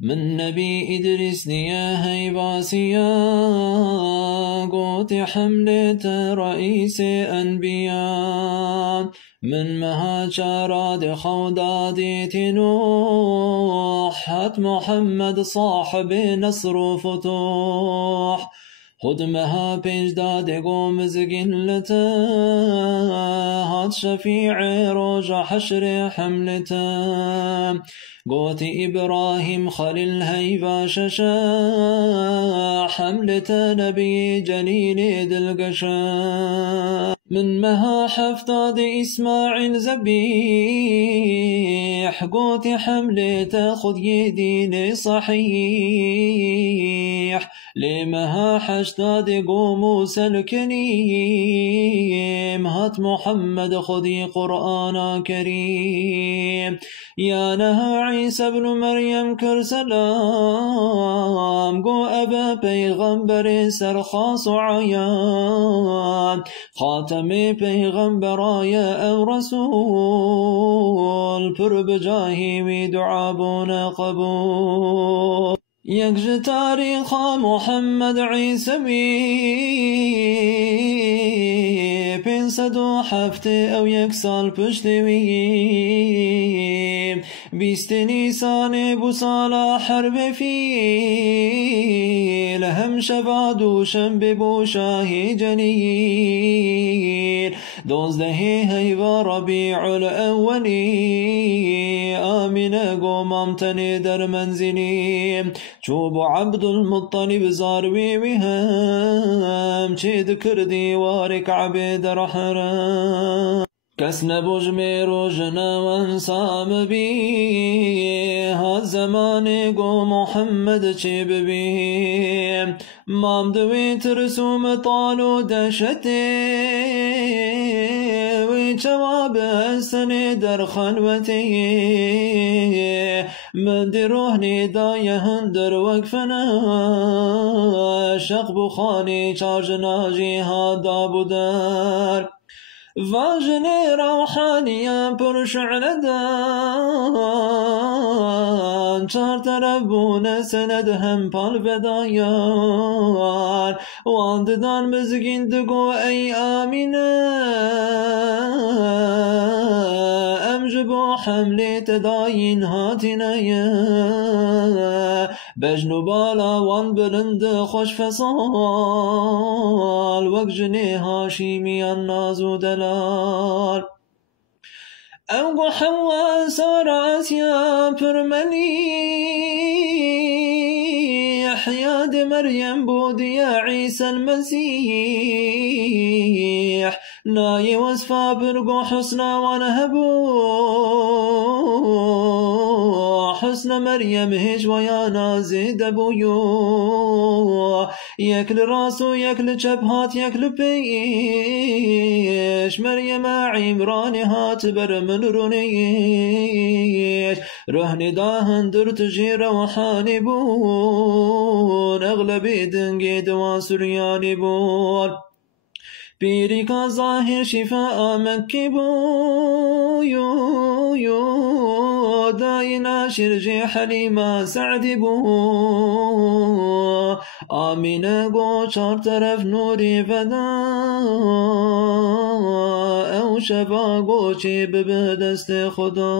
من نبي إدريس نيا هيباسيا قوت حملة رئيس أنبياء من مهاجرات خودادي تنوح هات محمد صاحب نصر وفتوح خدمها بيجداد قوم زقلته هات شفيع رجع حشر حملته قوت إبراهيم خليل هيفا ششا حملة نبي جليل دلقشا من مها حفتاد إسماعيل زبيح قوت حملة خذ يدين صحيح لمها حشتاد قوم سلكنيم هات محمد خذي قرآن كريم يا نها عيسى بن مريم كرسلام قو أبا پیغمبر سرخاص عيان خاتم پیغمبرايا أو رسول پر بجاهي ودعابون قبول يكج تاريخ محمد عيسى بين صدو حفته أو يكسال پشتوي بيست نيسان بوصالا حرب في لهم شبادو شنب بوشاهي جنين دوزده هيوا ربيع الأولي آمنة قومام تني در منزلي چوب عبد المطلب زاروي وهم چه ذكر وارك عبد رحرام کس نبوج میرو جنوان سام بی ها زمان گو محمد چه ببی مام دوی ترسوم طالو دشته وی جواب حسن در خلوته من دی روح ندای هندر وقفنا شق بخانی چار جناجی ها دابودر واجني روحانيا برشع لدان چار طرفون سندهم بالبدايان وانددان مزگين دقو اي آمينة امجبو حملة تداين هاتنايا بجنو بالا وان بلند خوش فصال وق جني هاشيمي النازو دلال أو حوا سارات يا برمليح يا دي مريم بود يا عيسى المسيح ناي وصفا برقو حسنا ونهبو حسن مريم هج ويا نازد ابويو يكل راسو يكل جبهات يكل بيش مريم عمران هات بر من رونيش رهن داهن در تجي روحاني بون اغلبي دنگي دوا سرياني بون بيري کا ظاهر شفاء مكي بو يو داينا شرجي حليمة سعد بو آمينة گو چار طرف نوري فدا او شفا گو چي ببدست خدا